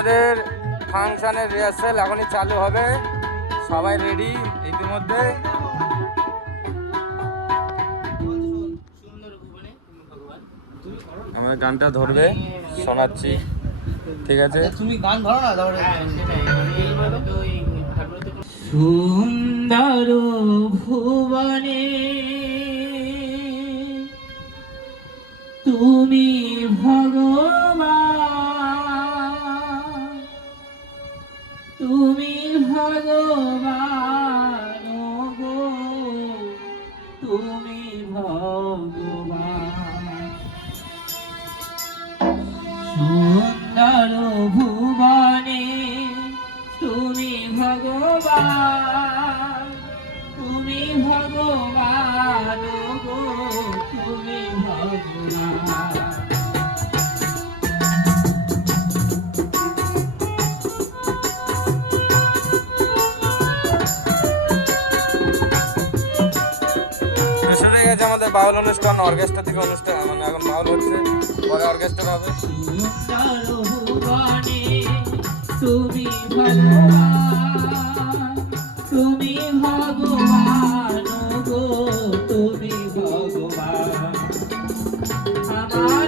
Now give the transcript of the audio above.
আমাদের ফাংশনের রিহার্সাল এখনই চালু হবে, সবাই রেডি ইতিমধ্যে। আমাদের গানটা ধরবে, শোনাচ্ছি, ঠিক আছে? তুমি গান ধরো না তাহলে। সুন্দর ভুবনে তুমি ভগবান, তুমি ভগবান গো, তুমি ভগবান। সুন্দর ভুবনে তুমি ভগবান, তুমি ভগবান গো, তুমি ভগবান। শুরু গেছে আমাদের বাউল অনুষ্ঠান, অর্কেস্ট্রা থেকে অনুষ্ঠান, মানে এখন বাউল হচ্ছে, পরে অর্কেস্ট্রা হবে। তুমি ভগবান, তুমি ভগবান গো, তুমি ভগবান। আমার